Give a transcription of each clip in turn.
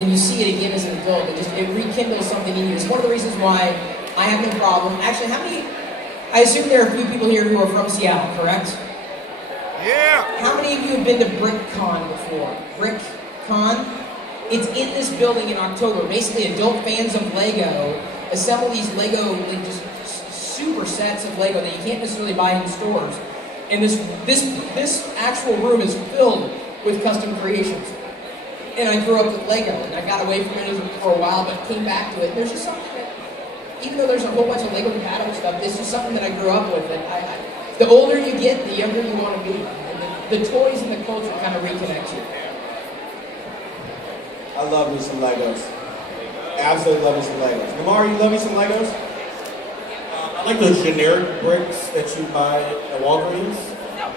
and you see it again as an adult, it rekindles something in you. It's one of the reasons why I have no problem. Actually, I assume there are a few people here who are from Seattle, correct? Yeah! How many of you have been to BrickCon before? BrickCon? It's in this building in October. Basically, adult fans of Lego assemble these Lego, like just super sets of Lego that you can't necessarily buy in stores. And this actual room is filled with custom creations. And I grew up with Lego, and I got away from it for a while, but came back to it. There's just something that, even though there's a whole bunch of Lego compatible stuff, it's just something that I grew up with. And the older you get, the younger you want to be. And the toys and the culture kind of reconnect you. I love me some Legos. Absolutely love me some Legos. Lamar, you love me some Legos? I like those generic bricks that you buy at Walgreens.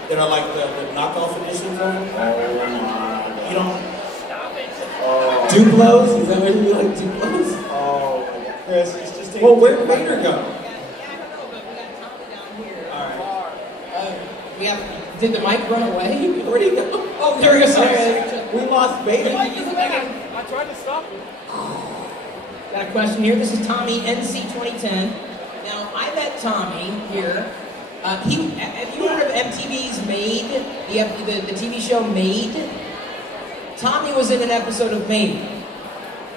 That are like the knockoff editions of them. You don't... Duplos? Is that what you like, Duplos? Oh, my God. Chris, it's just taking... Well, where'd Vader go? Did the mic run away? Where'd he go? Oh, there he goes. We lost Vader. I tried to stop him. Got a question here. This is Tommy, NC 2010. Now, I met Tommy here. Have you heard of MTV's Made? The TV show Made? Tommy was in an episode of Made.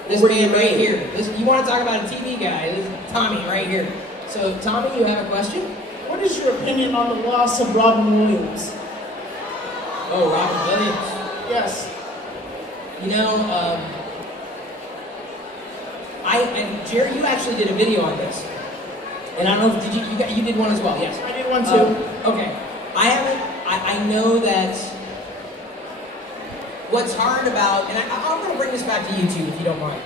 This man right here. You want to talk about a TV guy? This is Tommy right here. So, Tommy, you have a question? What is your opinion on the loss of Robin Williams? Oh, Robin Williams. Yes. You know, and Jerry, you actually did a video on this. And I don't know if you did one as well, yes? I did one too. Okay. I know that what's hard about, and I'm going to bring this back to YouTube if you don't mind.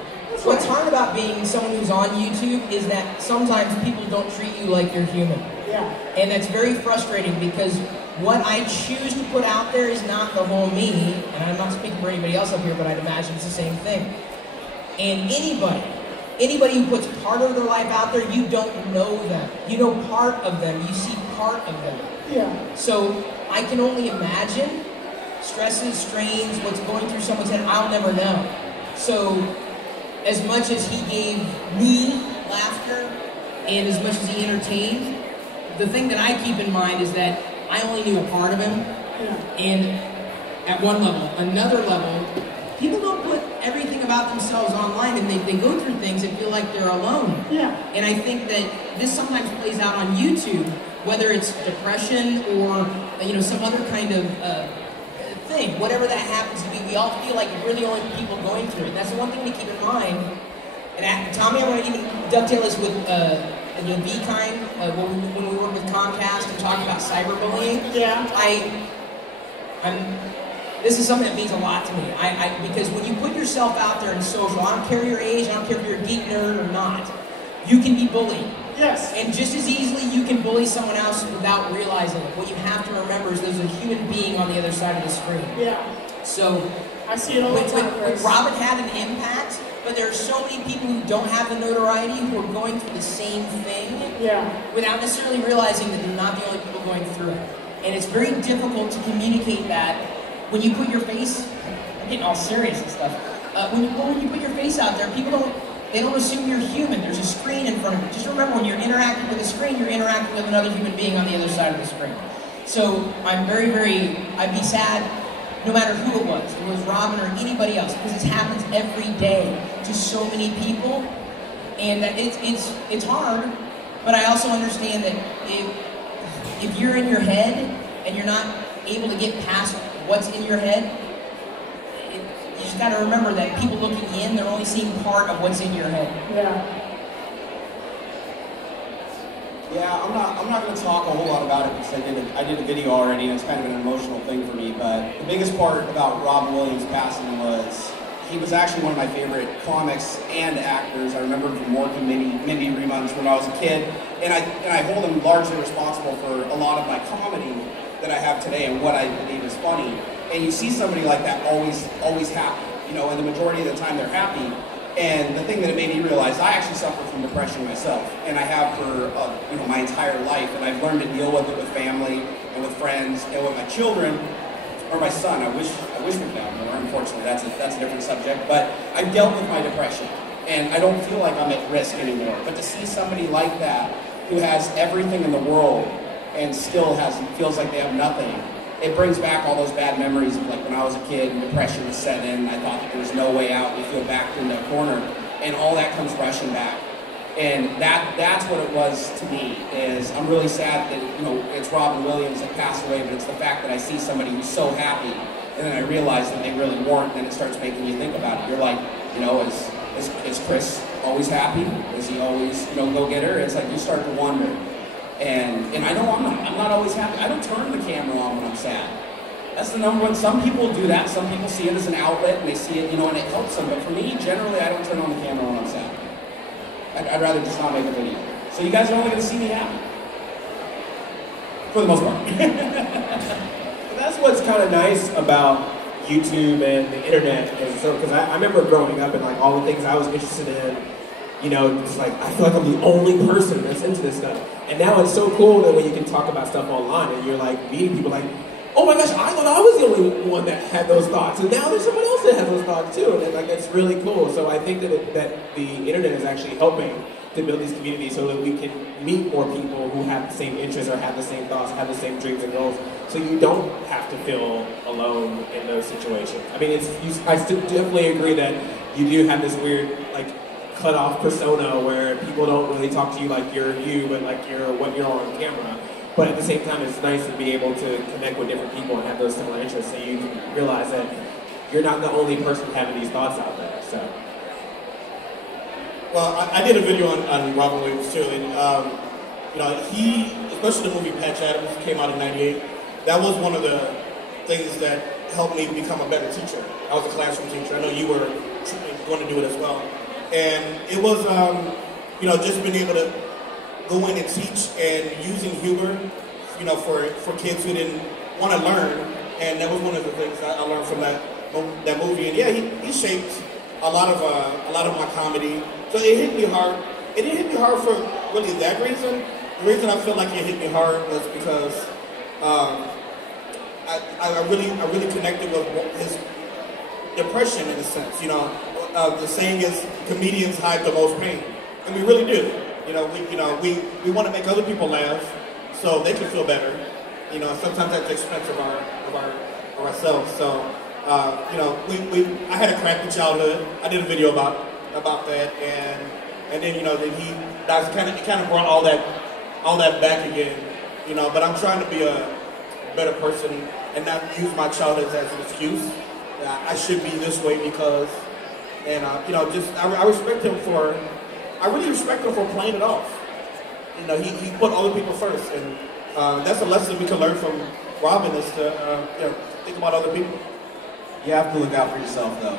What's hard about being someone who's on YouTube is that sometimes people don't treat you like you're human. Yeah. And that's very frustrating because what I choose to put out there is not the whole me, and I'm not speaking for anybody else up here, but I'd imagine it's the same thing. And anybody who puts part of their life out there, you don't know them. You know part of them, you see part of them. Yeah. So I can only imagine stresses, strains, what's going through someone's head, I'll never know. So as much as he gave me laughter and as much as he entertained, the thing that I keep in mind is that I only knew a part of him. Yeah. And at one level. Another level, people don't put everything about themselves online, and they go through things and feel like they're alone. Yeah. And I think that this sometimes plays out on YouTube, whether it's depression or some other kind of thing, whatever that happens to be. We all feel like we're the only people going through it. That's the one thing to keep in mind. And Tommy, I want to even dovetail this with the V-Kind, when we work with Comcast and talk about cyberbullying. Yeah. This is something that means a lot to me. Because when you put yourself out there in social, I don't care your age, I don't care if you're a geek nerd or not, you can be bullied. Yes. And just as easily you can bully someone else without realizing it. What you have to remember is there's a human being on the other side of the screen. Yeah. So I see it all the time. Robin had an impact, but there are so many people who don't have the notoriety who are going through the same thing. Yeah. Without necessarily realizing that they're not the only people going through it. And it's very difficult to communicate that when you put your face, I'm getting all serious and stuff. When you put your face out there, people don't assume you're human. There's a screen in front of you. Just remember, when you're interacting with a screen, you're interacting with another human being on the other side of the screen. So I'm I'd be sad no matter who it was Robin or anybody else, because this happens every day to so many people. And it's hard, but I also understand that if you're in your head and you're not able to get past what's in your head, you just got to remember that people looking in, they're only seeing part of what's in your head. Yeah. Yeah, I'm not going to talk a whole lot about it because I did a video already and it's kind of an emotional thing for me, but the biggest part about Robin Williams passing was he was actually one of my favorite comics and actors. I remember him from working Mindy reruns when I was a kid, and I hold him largely responsible for a lot of my comedy that I have today and what I believe is funny. And you see somebody like that always happy, and the majority of the time they're happy. And the thing that it made me realize, I actually suffer from depression myself, and I have for my entire life, and I've learned to deal with it with family and with friends and with my children, or my son. I wish we'd have more. unfortunately, that's a different subject. But I've dealt with my depression, and I don't feel like I'm at risk anymore. But to see somebody like that, who has everything in the world, and still feels like they have nothing, it brings back all those bad memories of like when I was a kid and depression was set in, and I thought that there was no way out, and you feel backed in the corner, and all that comes rushing back. And that's what it was to me, is I'm really sad that, you know, it's Robin Williams that passed away, but it's the fact that I see somebody who's so happy, and then I realize that they really weren't, and it starts making you think about it. You're like, you know, is Chris always happy? Is he always, you know, go-getter? It's like you start to wonder. And I know I'm not always happy. I don't turn the camera on when I'm sad. That's the number one. Some people do that. Some people see it as an outlet, and they see it, you know, and it helps them. But for me, generally, I don't turn on the camera when I'm sad. I'd rather just not make a video. So you guys are only going to see me happy. For the most part. That's what's kind of nice about YouTube and the internet. Because I remember growing up and like all the things I was interested in, you know, it's like, I feel like I'm the only person that's into this stuff. And now it's so cool that when you can talk about stuff online and you're like meeting people like, oh my gosh, I thought I was the only one that had those thoughts, and now there's someone else that has those thoughts too, and like it's really cool. So I think that that the internet is actually helping to build these communities so that we can meet more people who have the same interests or have the same thoughts, have the same dreams and goals. So you don't have to feel alone in those situations. I mean, I still definitely agree that you do have this weird like cut off persona where people don't really talk to you like you're you, but like you're what you're on camera. But at the same time, it's nice to be able to connect with different people and have those similar interests, so you can realize that you're not the only person having these thoughts out there. So, well, I did a video on Robin Williams too, and you know, he, especially the movie Patch Adams came out in '98. That was one of the things that helped me become a better teacher. I was a classroom teacher. I know you were going to do it as well, and it was you know, just being able to go in and teach and using humor, you know, for kids who didn't want to learn, and that was one of the things I learned from that movie. And yeah, he shaped a lot of my comedy. So it hit me hard. It didn't hit me hard for really that reason. The reason I feel like it hit me hard was because I really connected with his depression in a sense. You know, the saying is comedians hide the most pain, and we really do. You know, we want to make other people laugh so they can feel better. You know, sometimes at the expense of ourselves. So, you know, I had a crappy childhood. I did a video about that, and then, you know, then it kind of brought all that back again. You know, but I'm trying to be a better person and not use my childhood as an excuse. I should be this way because, and you know, just I respect him for. I really respect him for playing it off. You know, he put other people first, and that's a lesson we can learn from Robin, is to you know, think about other people. You have to look out for yourself, though.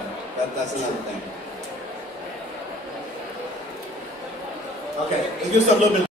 That's another thing. Okay, let's do something a little bit.